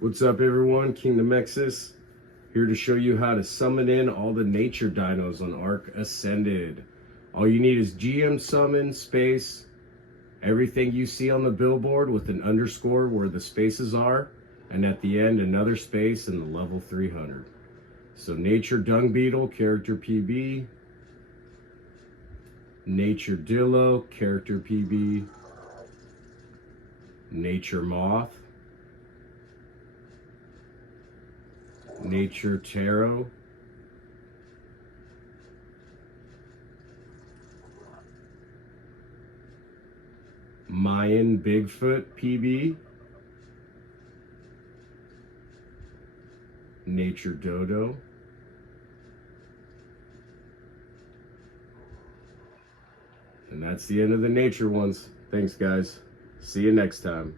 What's up everyone, King Nemexis here to show you how to summon in all the nature dinos on Ark Ascended. All you need is GM summon space, everything you see on the billboard with an underscore where the spaces are, and at the end another space in the level 300. So nature dung beetle, character PB, nature dillo, character PB, nature moth, nature taro, Mayan Bigfoot PB, nature dodo, and that's the end of the nature ones. Thanks guys, see you next time.